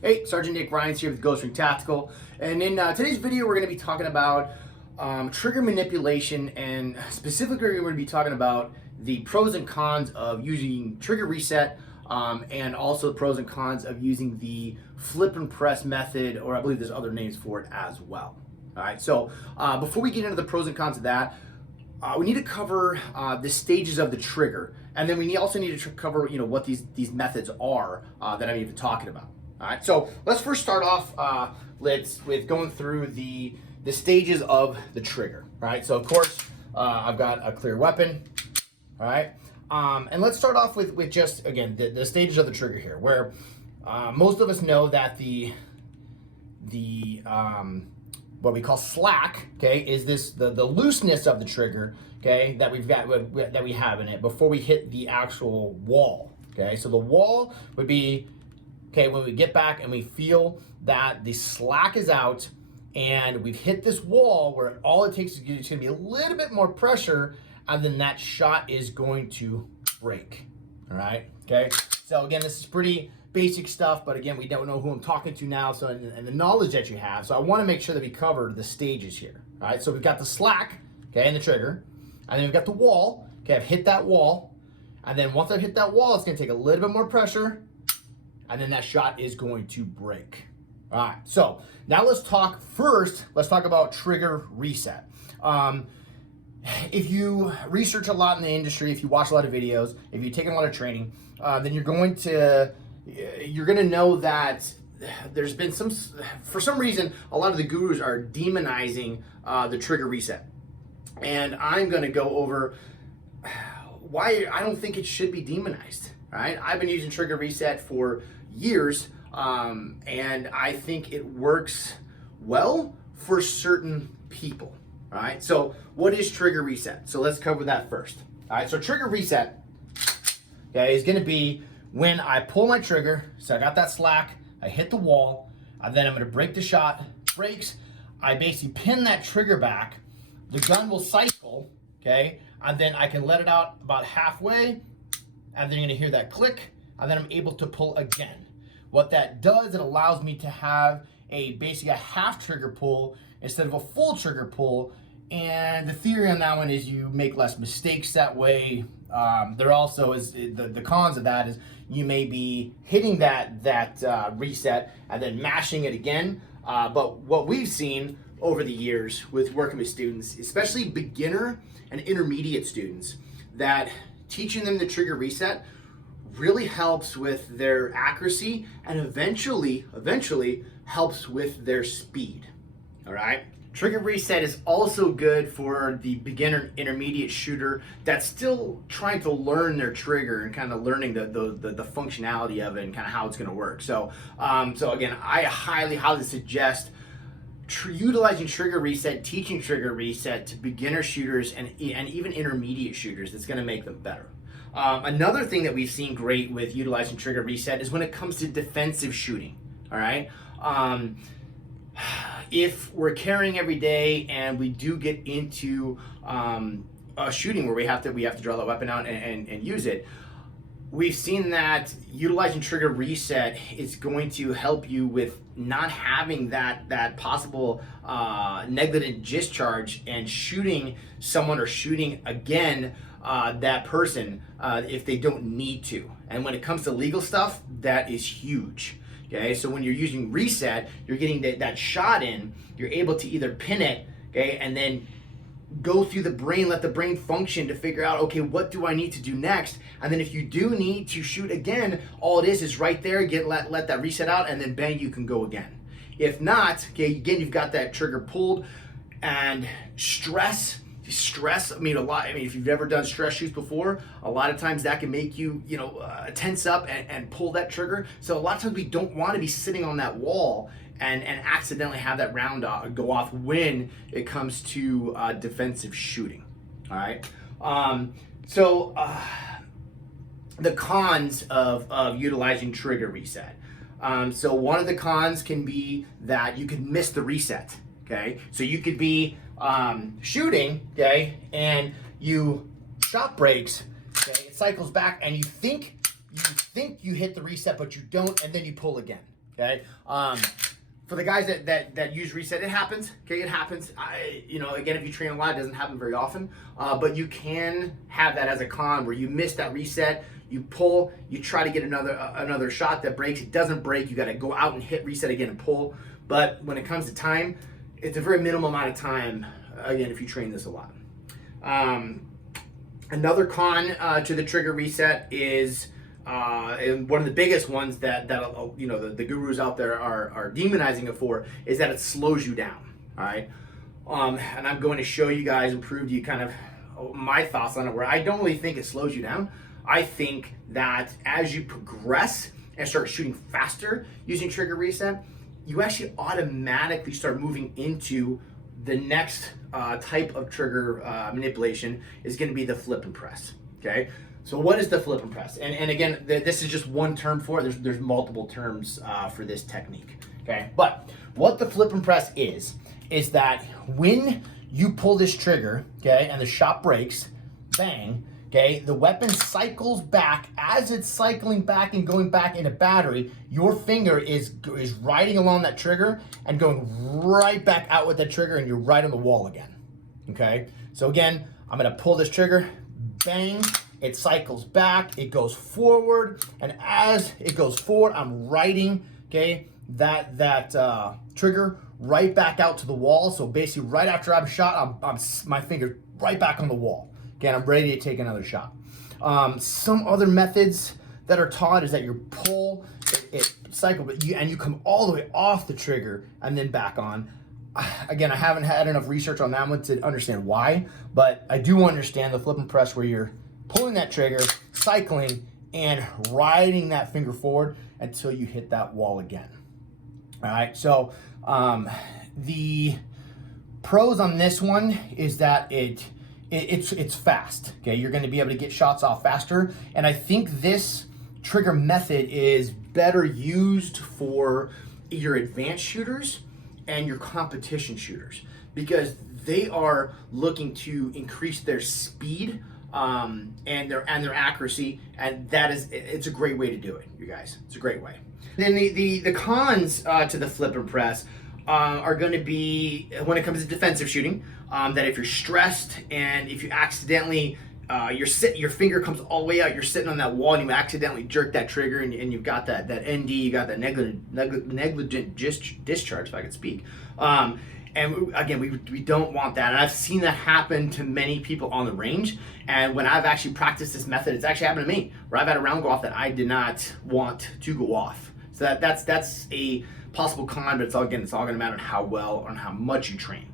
Hey, Sergeant Nick Ryan's here with Ghost Ring Tactical, and in today's video we're going to be talking about trigger manipulation, and specifically we're going to be talking about the pros and cons of using trigger reset, and also the pros and cons of using the flip and press method, or I believe there's other names for it as well. All right, so before we get into the pros and cons of that, we need to cover the stages of the trigger, and then we also need to cover what these methods are that I'm even talking about. All right, so let's first start off with going through the stages of the trigger. All right, so of course I've got a clear weapon. All right, and let's start off with just again the stages of the trigger here, where most of us know that the what we call slack, okay, is the looseness of the trigger, okay, that we have in it before we hit the actual wall. Okay, so the wall would be, okay, when we get back and we feel that the slack is out and we've hit this wall where all it takes is going to be a little bit more pressure, and then that shot is going to break. All right, okay, so again, this is pretty basic stuff, but again, we don't know who I'm talking to now, so and the knowledge that you have, so I want to make sure that we cover the stages here. All right, so we've got the slack, okay, in the trigger, and then we've got the wall. Okay, I've hit that wall, and then once I've hit that wall, it's going to take a little bit more pressure, and then that shot is going to break. All right, so now let's talk about trigger reset. If you research a lot in the industry, if you watch a lot of videos, if you've taken a lot of training, then you're going to know that there's been for some reason, a lot of the gurus are demonizing the trigger reset. And I'm going to go over why I don't think it should be demonized. Right? I've been using trigger reset for years, and I think it works well for certain people. All right, so what is trigger reset? So let's cover that first. All right, so trigger reset, okay, is going to be when I pull my trigger. So I got that slack, I hit the wall, and then I'm going to break the shot. Breaks, I basically pin that trigger back. The gun will cycle, okay, and then I can let it out about halfway, and then you're going to hear that click, and then I'm able to pull again. What that does, it allows me to have basically a half trigger pull instead of a full trigger pull, and the theory on that one is you make less mistakes that way. There also is the cons of that is you may be hitting that reset and then mashing it again. But what we've seen over the years with working with students, especially beginner and intermediate students, that teaching them the trigger reset really helps with their accuracy and eventually helps with their speed. All right. Trigger reset is also good for the beginner intermediate shooter that's still trying to learn their trigger and kind of learning the functionality of it and kind of how it's going to work. So again, I highly suggest utilizing trigger reset, teaching trigger reset to beginner shooters and even intermediate shooters. That's going to make them better. Another thing that we've seen great with utilizing trigger reset is when it comes to defensive shooting. All right. If we're carrying every day and we do get into a shooting where we have to draw that weapon out and use it, we've seen that utilizing trigger reset is going to help you with not having that possible negligent discharge and shooting someone or shooting again that person if they don't need to. And when it comes to legal stuff, that is huge. Okay, so when you're using reset, you're getting that shot in, you're able to either pin it, okay, and then go through the brain, let the brain function to figure out, okay, what do I need to do next? And then if you do need to shoot again, all it is right there, let that reset out, and then bang, you can go again. If not, okay, again, you've got that trigger pulled, and stress, I mean, if you've never done stress shoots before, a lot of times that can make you, tense up and pull that trigger. So a lot of times we don't want to be sitting on that wall and accidentally have that round go off when it comes to defensive shooting. All right. The cons of utilizing trigger reset. So one of the cons can be that you can miss the reset. Okay, so you could be shooting, okay, and you shot breaks, okay, it cycles back, and you think you hit the reset, but you don't, and then you pull again. okay? For the guys that use reset, it happens, okay? It happens. Again, if you train a lot, it doesn't happen very often, but you can have that as a con where you miss that reset, you pull, you try to get another shot that breaks, it doesn't break, you gotta go out and hit reset again and pull. But when it comes to time, it's a very minimal amount of time, again, if you train this a lot. Another con to the trigger reset is, and one of the biggest ones that the gurus out there are demonizing it for, is that it slows you down, all right? And I'm going to show you guys and prove to you kind of my thoughts on it, where I don't really think it slows you down. I think that as you progress and start shooting faster using trigger reset, you actually automatically start moving into the next type of trigger manipulation is going to be the flip and press, okay? So what is the flip and press? And again, this is just one term for it. There's multiple terms for this technique, okay? But what the flip and press is that when you pull this trigger, okay, and the shot breaks, bang, okay, the weapon cycles back. As it's cycling back and going back into battery, your finger is riding along that trigger and going right back out with that trigger, and you're right on the wall again, okay? So again, I'm gonna pull this trigger, bang, it cycles back, it goes forward, and as it goes forward, I'm riding, okay, that trigger right back out to the wall. So basically, right after I'm shot, I'm my finger right back on the wall. Again, I'm ready to take another shot. Some other methods that are taught is that you pull, it cycle, but you come all the way off the trigger and then back on. Again, I haven't had enough research on that one to understand why, but I do understand the flip and press where you're pulling that trigger, cycling, and riding that finger forward until you hit that wall again. All right, so the pros on this one is that it's fast, okay? You're gonna be able to get shots off faster, and I think this trigger method is better used for your advanced shooters and your competition shooters, because they are looking to increase their speed and their accuracy, and it's a great way to do it, you guys. It's a great way. Then the cons to the flip and press are going to be, when it comes to defensive shooting, that if you're stressed and if you accidentally your finger comes all the way out, you're sitting on that wall and you accidentally jerk that trigger, and you've got that ND, you got that negligent discharge, if I could speak. And again, we don't want that. And I've seen that happen to many people on the range. And when I've actually practiced this method, it's actually happened to me, where I've had a round go off that I did not want to go off. So that's a possible con, but it's all going to matter on how well or how much you train.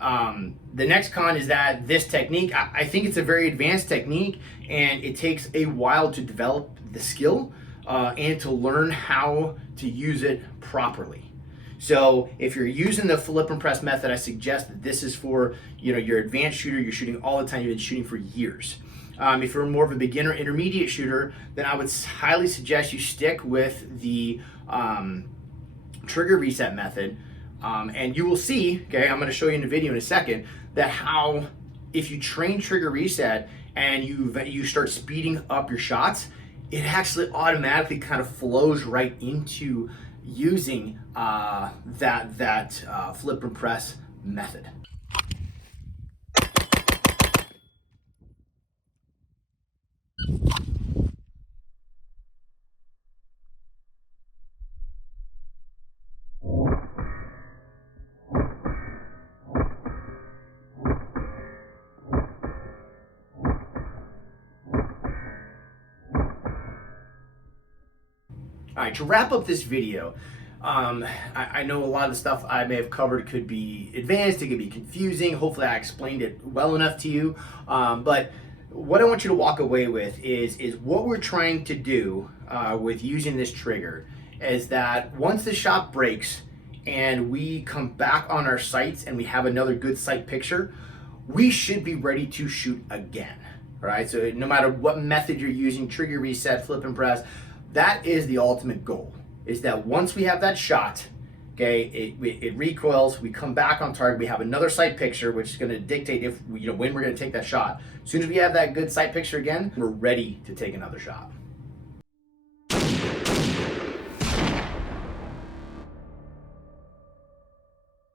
The next con is that this technique, I think it's a very advanced technique, and it takes a while to develop the skill and to learn how to use it properly. So if you're using the flip and press method, I suggest that this is for your advanced shooter. You're shooting all the time. You've been shooting for years. If you're more of a beginner intermediate shooter, then I would highly suggest you stick with the trigger reset method. And you will see, okay, I'm going to show you in the video in a second, that how if you train trigger reset and you start speeding up your shots, it actually automatically kind of flows right into using that flip and press method. All right, to wrap up this video, I know a lot of the stuff I may have covered could be advanced, it could be confusing. Hopefully I explained it well enough to you. But what I want you to walk away with is what we're trying to do with using this trigger is that once the shot breaks and we come back on our sights and we have another good sight picture, we should be ready to shoot again, right? So no matter what method you're using, trigger reset, flip and press, that is the ultimate goal, is that once we have that shot, okay, it recoils, we come back on target, we have another sight picture, which is going to dictate if when we're going to take that shot. As soon as we have that good sight picture again, we're ready to take another shot.